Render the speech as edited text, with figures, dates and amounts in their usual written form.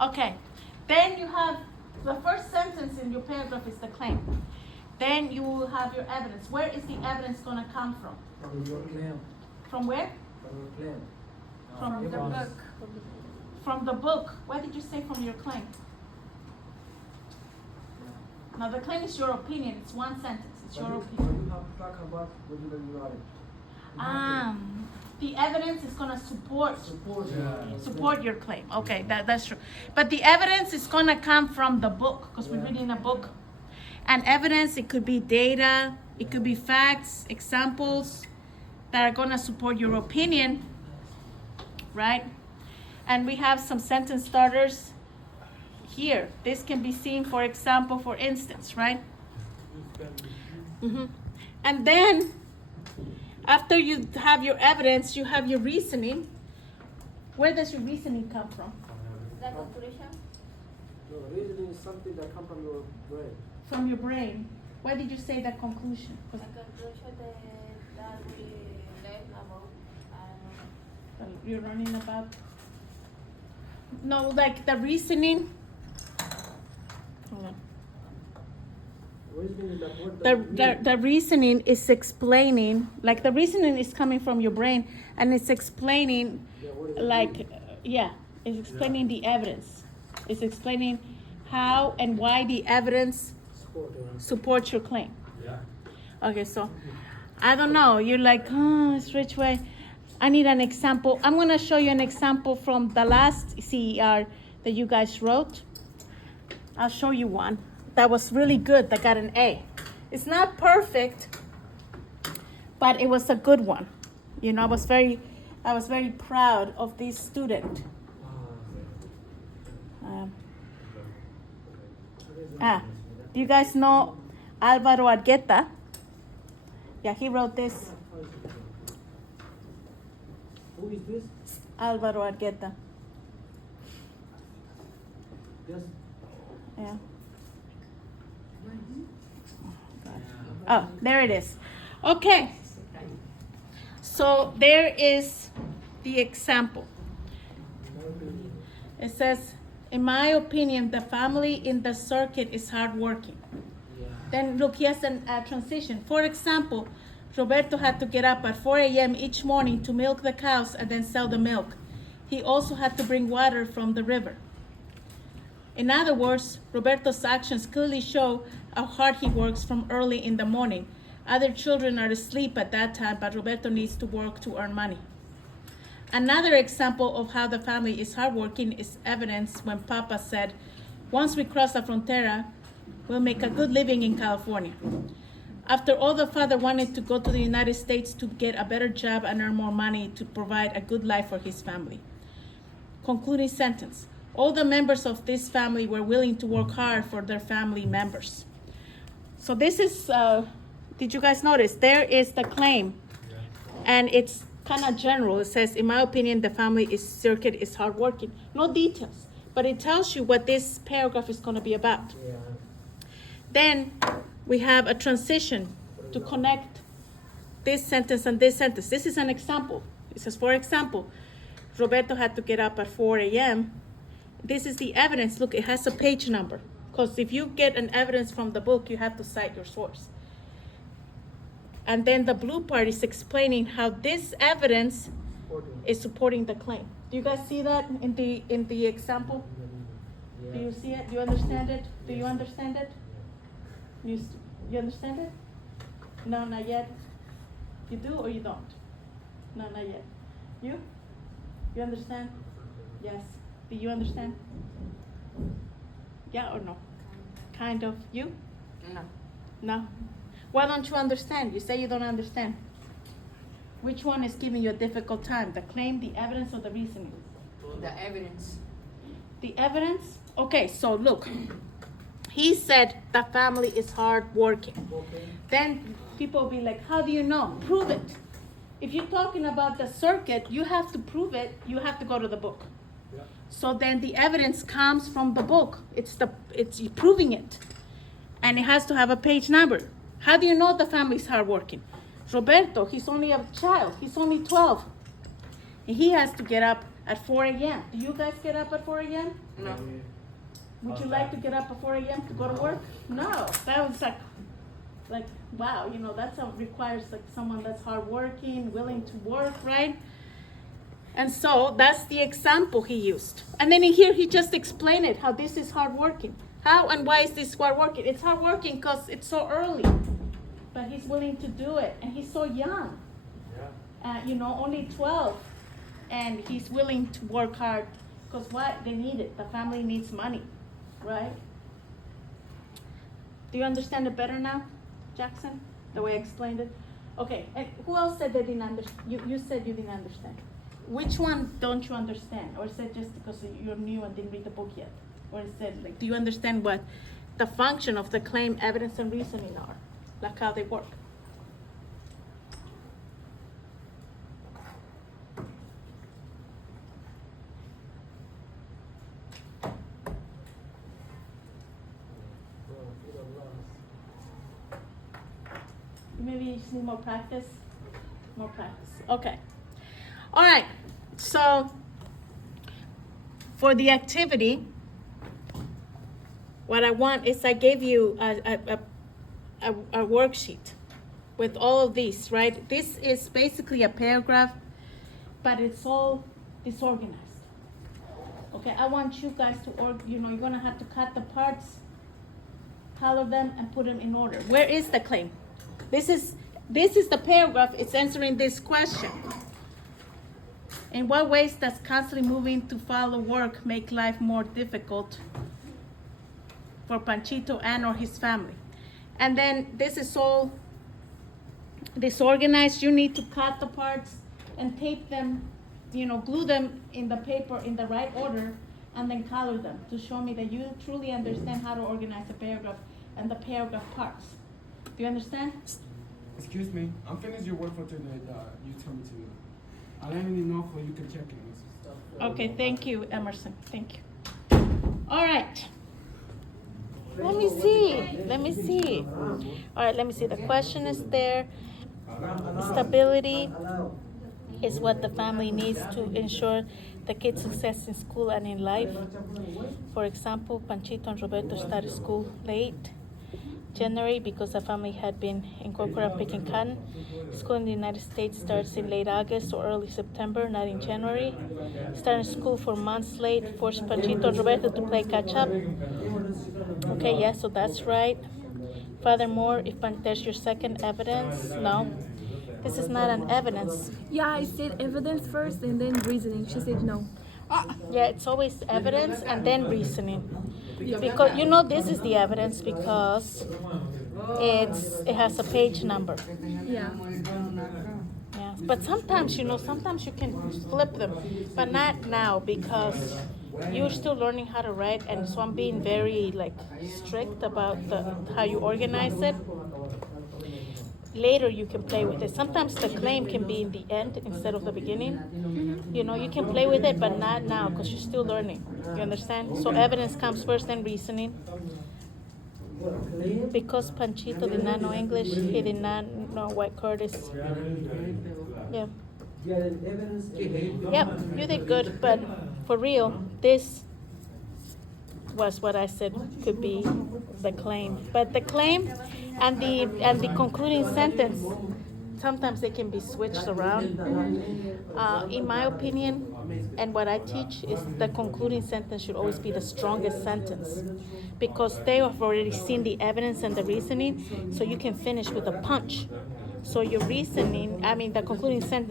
Okay. Then you have the first sentence in your paragraph is the claim. Then you will have your evidence. Where is the evidence going to come from? From your claim. From where? From your claim. From the Because- book. From the book. Why did you say from your claim? Now the claim is your opinion. It's one sentence. It's your But opinion. you have to talk about whatever you are. The evidence is going to support Support. your claim. Okay, that's true. But the evidence is going to come from the book because we're reading a book. And evidence, it could be data, it could be facts, examples that are going to support your opinion, right? And we have some sentence starters here. This can be seen, for example, for instance, right? And then, after you have your evidence, you have your reasoning. Where does your reasoning come from? The conclusion? No, reasoning is something that comes from your brain. From your brain. Why did you say that conclusion? The conclusion that we learned about, You're learning about? No, like the reasoning. Hold on. Reasoning is that word that The reasoning is explaining, like the reasoning is coming from your brain and it's explaining, what is it like, mean? it's explaining the evidence. It's explaining how and why the evidence supports your claim. Yeah. Okay, so I don't know. You're like, oh, it's Rich Way. I need an example. I'm going to show you an example from the last CER that you guys wrote. I'll show you one that was really good, that got an A. It's not perfect, but it was a good one. You know, I was very proud of this student. Do you guys know Alvaro Argueta? Yeah, he wrote this. Who is this? Alvaro Argueta. Yes. Yeah. Oh, there it is. Okay. So there is the example. It says, in my opinion, the family in the circuit is hardworking. Then look, he has a transition. For example, Roberto had to get up at 4 a.m. each morning to milk the cows and then sell the milk. He also had to bring water from the river. In other words, Roberto's actions clearly show how hard he works from early in the morning. Other children are asleep at that time, but Roberto needs to work to earn money. Another example of how the family is hardworking is evidence when Papa said, once we cross the frontera, we'll make a good living in California. After all, the father wanted to go to the United States to get a better job and earn more money to provide a good life for his family. Concluding sentence. All the members of this family were willing to work hard for their family members. So this is, did you guys notice? There is the claim. And it's kind of general. It says, in my opinion, the family circuit is hardworking. No details, but it tells you what this paragraph is going to be about. Yeah. Then we have a transition to connect this sentence and this sentence. This is an example. It says, for example, Roberto had to get up at 4 a.m. This is the evidence. Look, it has a page number. Because if you get an evidence from the book, you have to cite your source. And then the blue part is explaining how this evidence is supporting the claim. Do you guys see that in the example? Do you see it? Do you understand it? Do you understand it? You understand it? No, not yet. You do or you don't? No, not yet. You? You understand? Yes. Do you understand? Yeah or no? Kind of. You? No. No? Why don't you understand? You say you don't understand. Which one is giving you a difficult time? The claim, the evidence, or the reasoning? The evidence. The evidence? Okay, so look. He said the family is hardworking. Okay. Then people will be like, how do you know? Prove it. If you're talking about the circuit, you have to prove it. You have to go to the book. Yeah. So then the evidence comes from the book. It's proving it. And it has to have a page number. How do you know the family's hardworking? Roberto, he's only a child. He's only 12. And he has to get up at 4 a.m. Do you guys get up at 4 a.m.? No. Would you like to get up at 4 a.m. to go to work? No, that was like wow, you know, that's requires like someone that's hardworking, willing to work, right? And so that's the example he used. And then in here he just explained it, how this is hardworking. How and why is this hardworking? It's hardworking because it's so early, but he's willing to do it, and he's so young. You know, only 12, and he's willing to work hard because what they need it. The family needs money, right? Do you understand it better now, Jackson? The way I explained it. Okay. And who else said they didn't understand? You said you didn't understand. Which one don't you understand? Or is it just because you're new and didn't read the book yet? Or is it like, do you understand what the function of the claim, evidence, and reasoning are? Like how they work? Maybe you just need more practice? More practice. Okay. All right. So for the activity, what I want is I gave you a worksheet with all of these, right? This is basically a paragraph, but it's all disorganized. Okay, I want you guys to, you're gonna have to cut the parts, color them, and put them in order. Where is the claim? This is the paragraph. It's answering this question. In what ways does constantly moving to follow work make life more difficult for Panchito and or his family? And then this is all disorganized. You need to cut the parts and tape them, glue them in the paper in the right order, and then color them to show me that you truly understand how to organize a paragraph and the paragraph parts. Do you understand? Excuse me, I'm finished your work for today that you told me to do. I don't even know if you can check it. Okay, thank you, Emerson. Thank you. All right. Let me see. All right, let me see. The question is there. Stability is what the family needs to ensure the kids' success in school and in life. For example, Panchito and Roberto started school late January because the family had been in Corcoran picking cotton. School in the United States starts in late August or early September, not in January. Starting school for months late forced Panchito and Roberto to play catch up. Okay, yes, so that's right. Furthermore, if there's your second evidence, no. This is not an evidence. Yeah, I said evidence first and then reasoning. She said no. Yeah, it's always evidence and then reasoning. Because this is the evidence because it has a page number. Yeah. Yeah. But sometimes you can flip them, but not now because you're still learning how to write, and so I'm being very strict about how you organize it. Later you can play with it. Sometimes the claim can be in the end instead of the beginning. You can play with it, but not now because you're still learning. You understand? So evidence comes first, then reasoning. Because Panchito did not know English, he did not know what Curtis. Yeah. Yep, you did good, but for real, this was what I said could be the claim. But the claim and the concluding sentence, sometimes they can be switched around. In my opinion, and what I teach is the concluding sentence should always be the strongest sentence because they have already seen the evidence and the reasoning, so you can finish with a punch. So your reasoning, the concluding sentence